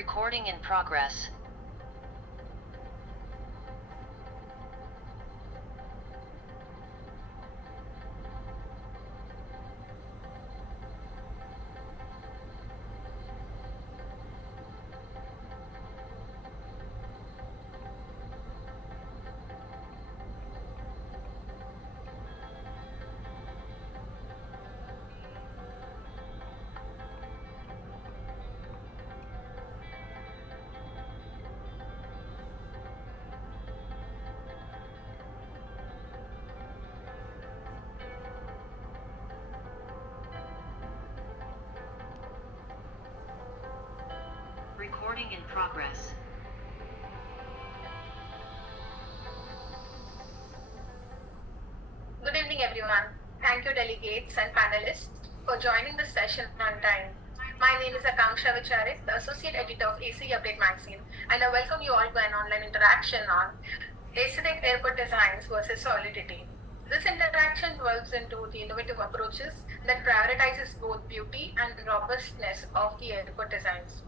Recording in progress. Recording in progress. Good evening, everyone. Thank you, delegates and panelists, for joining this session on time. My name is Akanksha Vicharit, the Associate Editor of AC Update Magazine, and I welcome you all to an online interaction on aesthetic airport designs versus solidity. This interaction delves into the innovative approaches that prioritizes both beauty and robustness of the airport designs.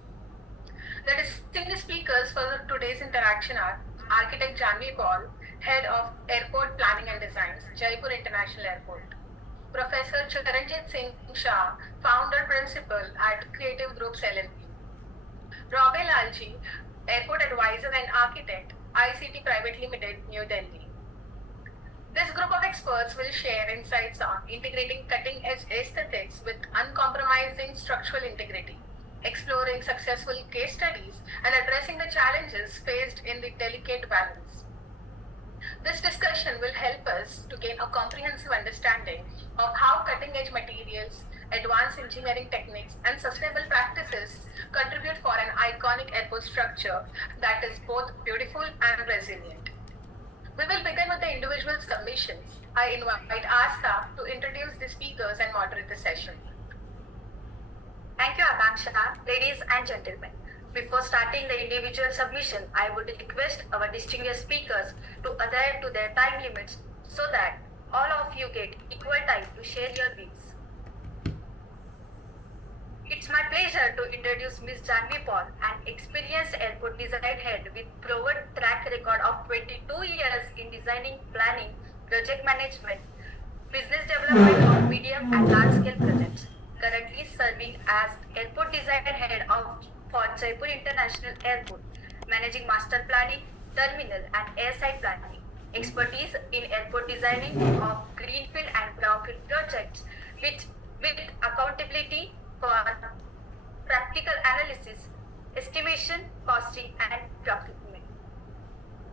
The distinguished speakers for today's interaction are Architect Janvi Paul, Head of Airport Planning and Designs, Jaipur International Airport; Professor Charanjit Singh Shah, Founder Principal at Creative Groups LLP; Robe Lalji, Airport Advisor and Architect, ICT Private Limited, New Delhi. This group of experts will share insights on integrating cutting-edge aesthetics with uncompromising structural integrity, exploring successful case studies, and addressing the challenges faced in the delicate balance. This discussion will help us to gain a comprehensive understanding of how cutting-edge materials, advanced engineering techniques, and sustainable practices contribute for an iconic airport structure that is both beautiful and resilient. We will begin with the individual submissions. I invite Asta to introduce the speakers and moderate the session. Thank you, Akanksha. Ladies and gentlemen, before starting the individual submission, I would request our distinguished speakers to adhere to their time limits so that all of you get equal time to share your views. It's my pleasure to introduce Ms. Janvi Paul, an experienced airport design head with proven track record of 22 years in designing, planning, project management, business development of medium and large-scale projects. Currently serving as Airport Design Head for Jaipur International Airport, managing master planning, terminal and airside planning, expertise in airport designing of greenfield and brownfield projects with accountability for practical analysis, estimation, costing and procurement.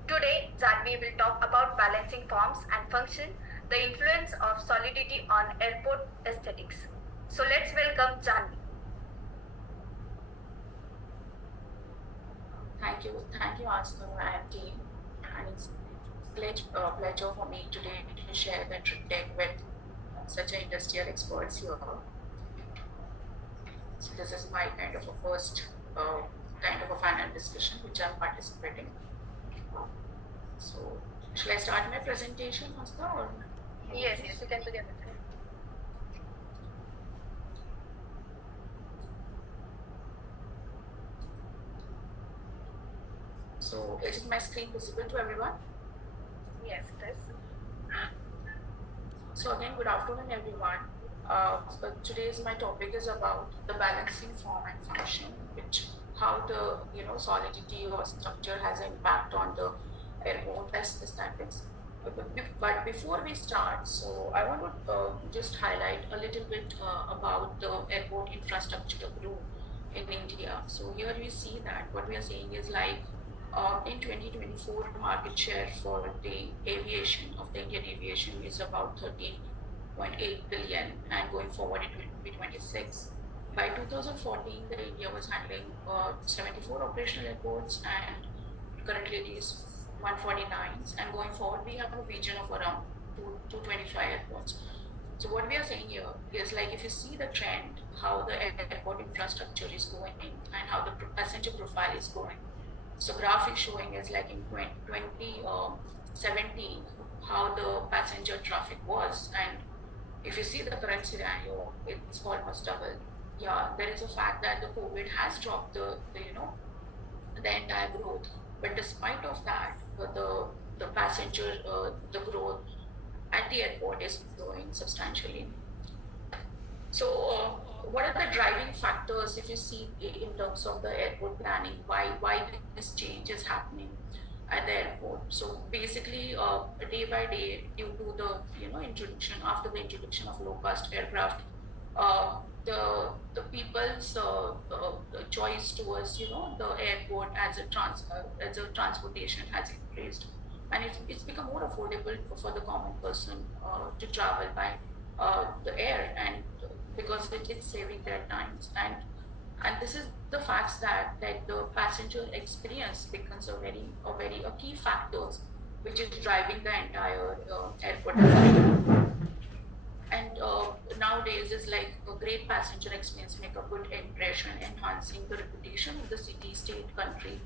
Today, Janvi will talk about balancing forms and function, the influence of solidity on airport aesthetics. So let's welcome Janvi. Thank you, Asta and team. And it's a pleasure for me today to share the deck with such an industrial experts here. So this is my kind of a first kind of a final discussion which I'm participating. So shall I start my presentation, Asta? Or? Yes, you can begin. So is my screen visible to everyone? Yes, it is. So again, good afternoon, everyone. So today's my topic is about the balancing form and function, which how the solidity or structure has an impact on the airport aesthetics. But before we start, so I want to just highlight a little bit about the airport infrastructure group in India. So here you see that what we are saying is like in 2024, market share for the aviation of the Indian aviation is about 13.8 billion, and going forward it will be 26. By 2014, the India was handling 74 operational airports, and currently it is 149. And going forward, we have a region of around 225 airports. So what we are saying here is like if you see the trend, how the airport infrastructure is going and how the passenger profile is going. So graph is showing is like in 2017 how the passenger traffic was, and if you see the current scenario, it's almost double. Yeah, there is a fact that the COVID has dropped the the entire growth. But despite of that, the passenger the growth at the airport is growing substantially. So, what are the driving factors if you see in terms of the airport planning? Why this change is happening at the airport? So basically, day by day, due to the introduction after the introduction of low cost aircraft, uh, the people's the choice towards the airport as a transportation has increased, and it's become more affordable for the common person to travel by the air, and because it's saving their times, and this is the facts that the passenger experience becomes a key factors which is driving the entire airport design. And nowadays is like a great passenger experience make a good impression, enhancing the reputation of the city, state, country,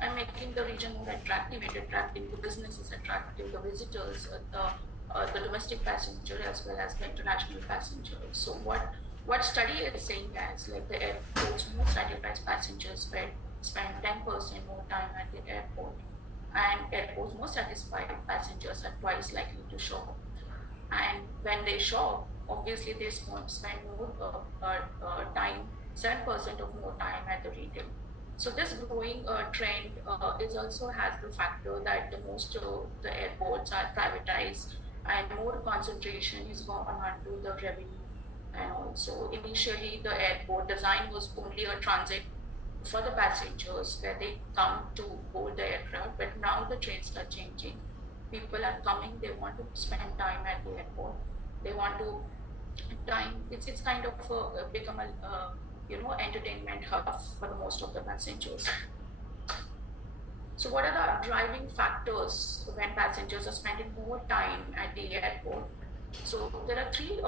and making the region more attractive and attracting the businesses, attracting the visitors, the domestic passenger as well as the international passenger. So what study is saying as like the airport's most satisfied passengers spend 10% more time at the airport, and airport's most satisfied passengers are twice likely to shop. And when they shop, obviously they spend more time, 7% of more time at the retail. So this growing trend is also has the factor that the most the airports are privatized, and more concentration is gone on to the revenue. And also initially the airport design was only a transit for the passengers where they come to board the aircraft, but now the trends are changing. People are coming, they want to spend time at the airport, they want to time, it's kind of become a entertainment hub for the most of the passengers. So what are the driving factors when passengers are spending more time at the airport? So there are three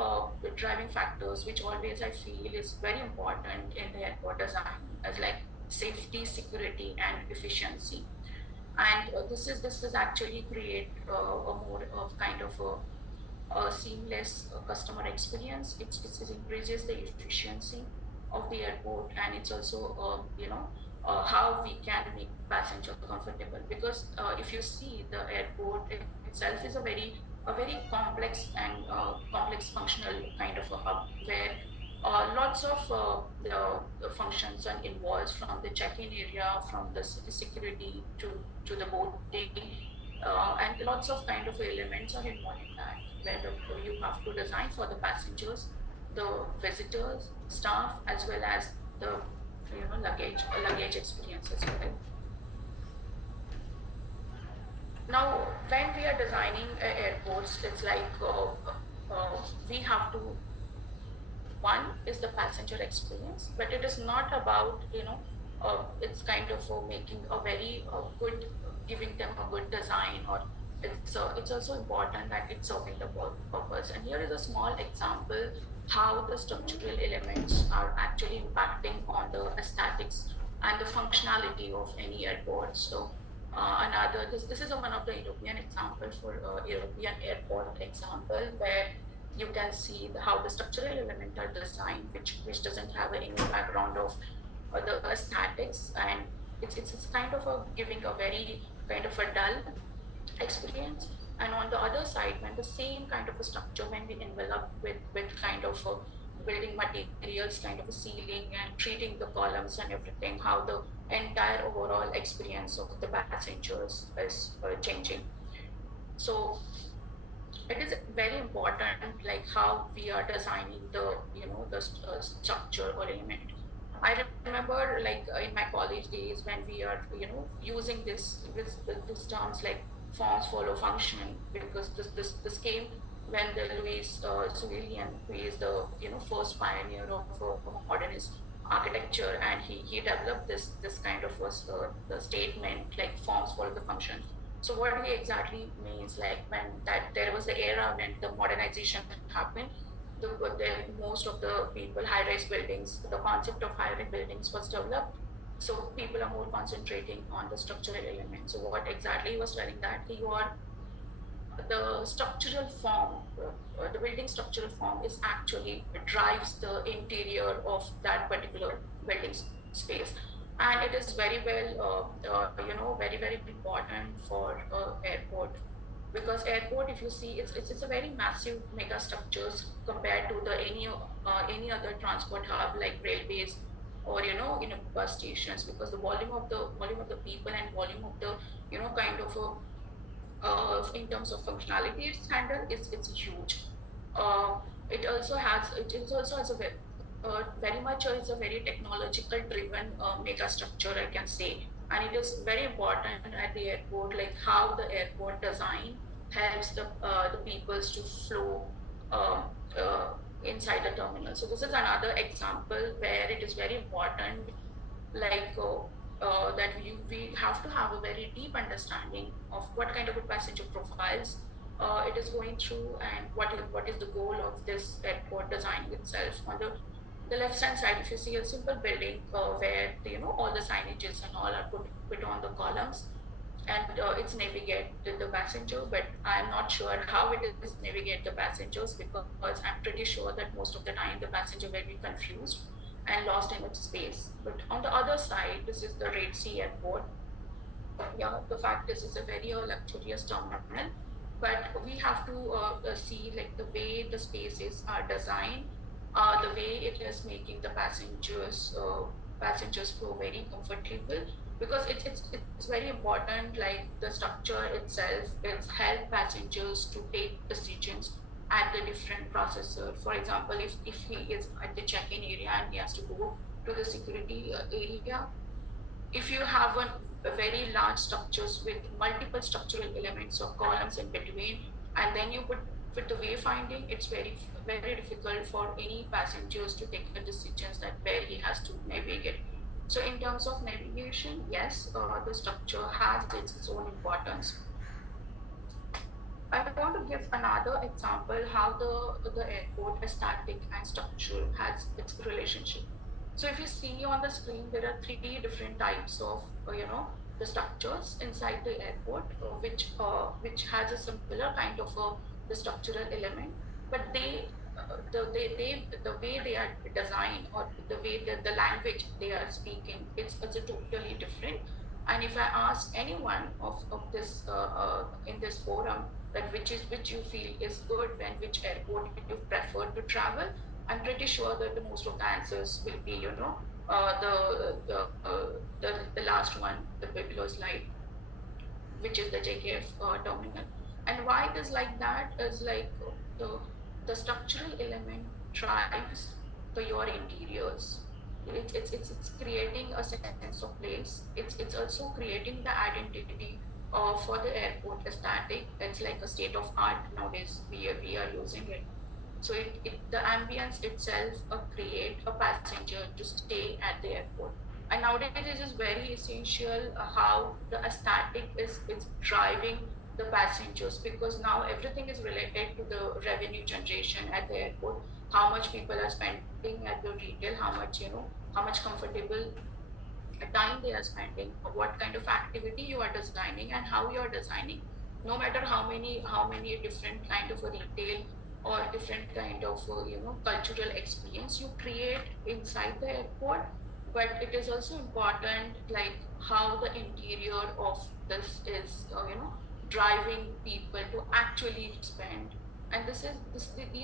driving factors which always I feel is very important in the airport design, as like safety, security, and efficiency. And this is actually create a more of kind of a seamless customer experience. It increases the efficiency of the airport, and it's also how we can make passenger comfortable, because if you see the airport itself is a very complex and complex functional kind of a hub where lots of the functions are involved, from the check-in area, from the security to the boarding, and lots of kind of elements are involved in that, where you have to design for the passengers, the visitors, staff, as well as the luggage experience as well. Now, when we are designing airports, it's like we have to, one is the passenger experience, but it is not about it's kind of making a very good, giving them a good design, or it's also important that it's serving the purpose. And here is a small example how the structural elements are actually impacting on the aesthetics and the functionality of any airport. So this is one of the European example for European airport example, where you can see how the structural element are designed, which doesn't have any background of the aesthetics, and it's kind of giving a very kind of a dull experience. And on the other side, when the same kind of a structure, when we envelop with kind of building materials, kind of a ceiling, and treating the columns and everything, how the entire overall experience of the passengers is changing. So it is very important, like how we are designing the structure or element. I remember, like in my college days, when we are using this terms like forms follow function, because this came when the Louis Suilian, who is the first pioneer of modernist architecture, and he developed this kind of the statement like forms follow the function. So what he exactly means, like when that there was the era when the modernization happened, the most of the people, high-rise buildings, the concept of high-rise buildings was developed. So people are more concentrating on the structural elements. So what exactly he was telling that the structural form, the building structural form is actually drives the interior of that particular building space. and it is very well, very very important for airport, because airport, if you see, it's a very massive mega structures compared to the any other transport hub like railways or bus stations, because the volume of the people and volume of the kind of in terms of functionality it's handled, it's huge. uh, it is also has a very much is a very technological driven mega structure, I can say. And it is very important at the airport, like how the airport design helps the peoples to flow uh, uh, inside the terminal. So this is another example where it is very important, like that we have to have a very deep understanding of what kind of a passenger profiles it is going through, and what is the goal of this airport design itself. On the left hand side, if you see a simple building where all the signages and all are put on the columns, and it's navigate the passenger, but I'm not sure how it is navigate the passengers, because I'm pretty sure that most of the time the passenger will be confused and lost in its space. But on the other side, this is the Red Sea Airport. Yeah, the fact is a very luxurious terminal, but we have to see like the way the spaces are designed, the way it is making the passengers flow very comfortable, because it's very important, like the structure itself it's help passengers to take decisions at the different processor. For example, if he is at the check-in area and he has to go to the security area, if you have a very large structures with multiple structural elements or columns in between, and then you put the wayfinding, it's very difficult for any passengers to take the decisions that where he has to navigate. So in terms of navigation, yes, the structure has its own importance. I want to give another example how the airport aesthetic and structure has its relationship. So if you see on the screen, there are three different types of the structures inside the airport, which has a similar kind of the structural element, but the way they are designed, or the way the language they are speaking, it's a totally different. And if I ask anyone of this in this forum that which you feel is good, and which airport you prefer to travel, I'm pretty sure that the most of the answers will be the last one, the below slide, which is the JKF terminal. And why it is like that is like the structural element drives your interiors. It's creating a sense of place. It's also creating the identity for the airport aesthetic. It's like a state of art nowadays. We are using it. So the ambience itself create a passenger to stay at the airport. And nowadays it is very essential how the aesthetic is driving the passengers, because now everything is related to the revenue generation at the airport. How much people are spending at the retail, how much comfortable time they are spending, what kind of activity you are designing, and how you are designing. No matter how many different kind of a retail or different kind of cultural experience you create inside the airport, but it is also important like how the interior of this is driving people to actually spend. And these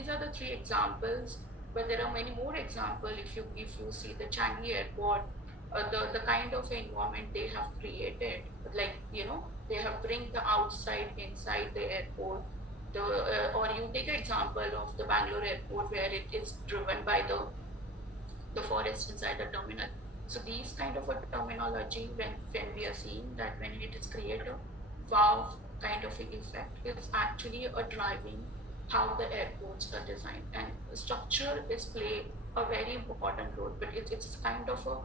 are the three examples, but there are many more examples. If you see the Changi Airport, the kind of environment they have created, like they have bring the outside inside the airport. Or you take an example of the Bangalore Airport, where it is driven by the forest inside the terminal. So these kind of a terminology, when we are seeing that, when it is created, wow kind of an effect, it's actually a driving how the airports are designed. And structure is play a very important role, but it's kind of a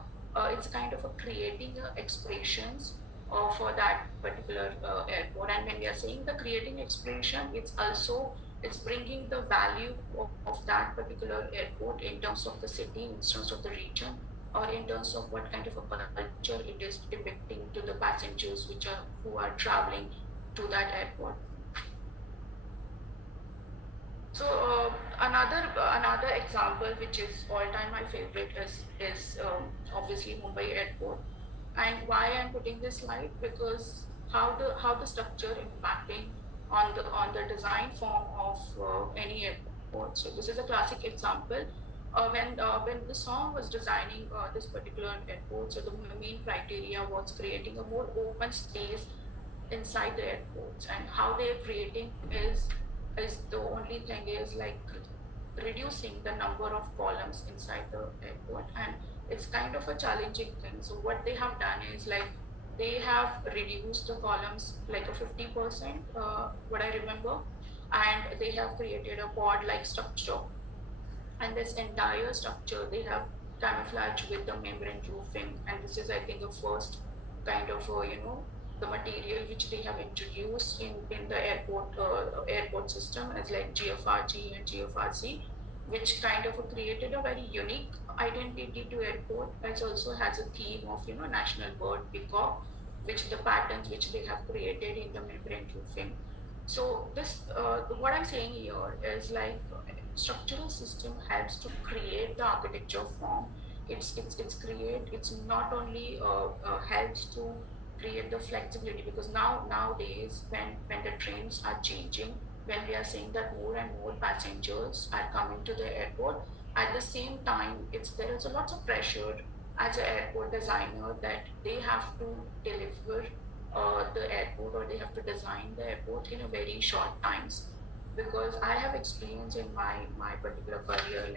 creating expressions for that particular airport. And when we are saying the creating expression, it's bringing the value of that particular airport in terms of the city, in terms of the region, or in terms of what kind of a culture it is depicting to the passengers who are traveling to that airport. So another example, which is all time my favorite, is obviously Mumbai Airport. And why I'm putting this slide, because how the structure impacting on the design form of any airport. So this is a classic example. When the song was designing this particular airport, so the main criteria was creating a more open space inside the airports, and how they're creating is the only thing is like reducing the number of columns inside the airport, and it's kind of a challenging thing. So what they have done is like they have reduced the columns like a 50%, what I remember, and they have created a pod like structure, and this entire structure they have camouflaged with the membrane roofing. And this is, I think, the first kind of the material which they have introduced in the airport system as like GFRG and GFRC, which kind of created a very unique identity to airport. It also has a theme of national bird peacock, which the patterns which they have created in the membrane roofing. So this, what I'm saying here is like structural system helps to create the architecture form. It's not only helps to create the flexibility, because nowadays when the trains are changing, when we are seeing that more and more passengers are coming to the airport, at the same time there is a lot of pressure as an airport designer that they have to deliver the airport, or they have to design the airport in a very short times. Because I have experience in my particular career, like